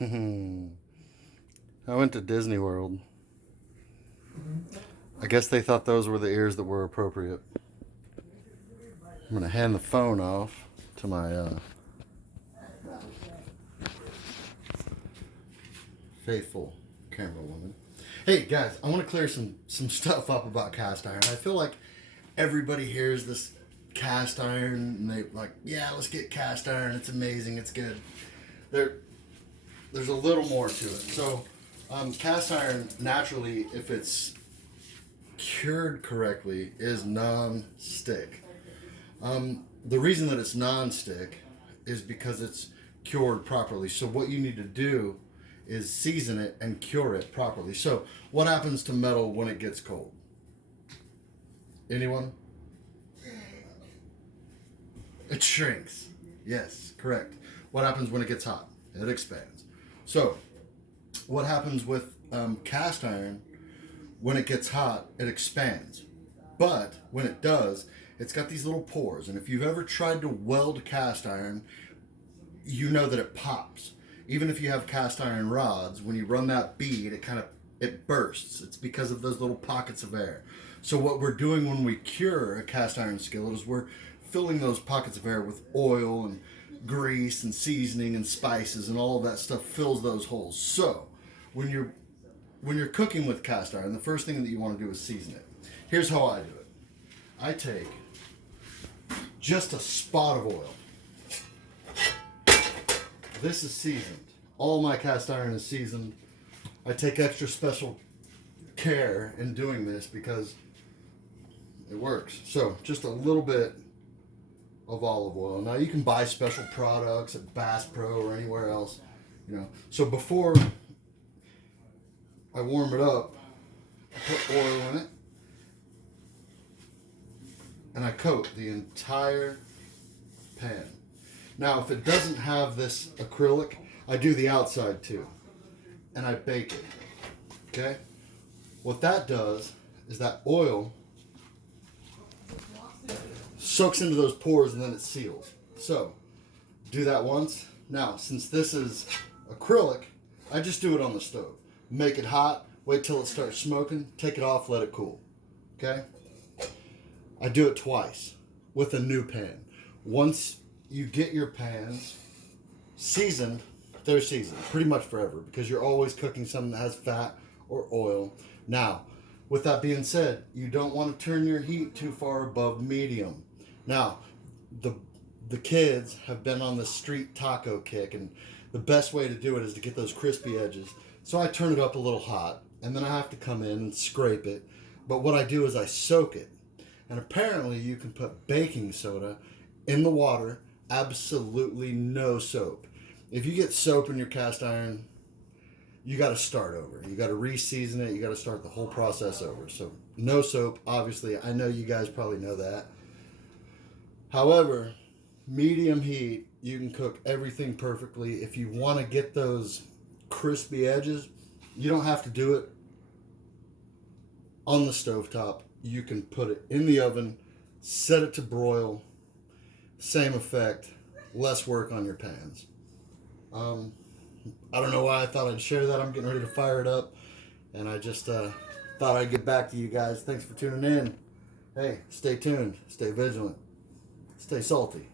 I went to Disney World. I guess they thought those were the ears that were appropriate. I'm gonna hand the phone off to my faithful camera woman. Hey guys, I want to clear some stuff up about cast iron. I feel like everybody hears this cast iron and they like, yeah, let's get cast iron. It's amazing. It's good. There's a little more to it. So, cast iron naturally, if it's cured correctly, is non-stick. The reason that it's non-stick is because it's cured properly. So what you need to do is season it and cure it properly. So what happens to metal when it gets cold? Anyone? It shrinks. Yes, correct. What happens when it gets hot? It expands. So what happens with cast iron? When it gets hot, it expands. But when it does, it's got these little pores. And if you've ever tried to weld cast iron, you know that it pops. Even if you have cast iron rods, when you run that bead, it bursts. It's because of those little pockets of air. So what we're doing when we cure a cast iron skillet is we're filling those pockets of air with oil and grease and seasoning and spices, and all of that stuff fills those holes. So when you're cooking with cast iron, the first thing that you want to do is season it. Here's how I do it. I take just a spot of oil. This is seasoned. All my cast iron is seasoned. I take extra special care in doing this because it works. So just a little bit of olive oil. Now you can buy special products at Bass Pro or anywhere else, you know. So before I warm it up, I put oil in it, and I coat the entire pan. Now, if it doesn't have this acrylic, I do the outside too, and I bake it. Okay? What that does is that oil soaks into those pores and then it seals. So, do that once. Now, since this is acrylic, I just do it on the stove. Make it hot, wait till it starts smoking, take it off, let it cool. Okay? I do it twice with a new pan. Once you get your pans seasoned, they're seasoned pretty much forever because you're always cooking something that has fat or oil. Now, with that being said, you don't want to turn your heat too far above medium. Now, the kids have been on the street taco kick, and the best way to do it is to get those crispy edges. So I turn it up a little hot, and then I have to come in and scrape it. But what I do is I soak it. And apparently you can put baking soda in the water, absolutely no soap. If you get soap in your cast iron, you got to start over. You got to re-season it. You got to start the whole process over. So no soap, obviously. I know you guys probably know that. However, medium heat, you can cook everything perfectly. If you want to get those crispy edges, you don't have to do it on the stovetop. You can put it in the oven, set it to broil, same effect, less work on your pans. I don't know why I thought I'd share that. I'm getting ready to fire it up, and I just thought I'd get back to you guys. Thanks for tuning in. Hey, stay tuned, stay vigilant, stay salty.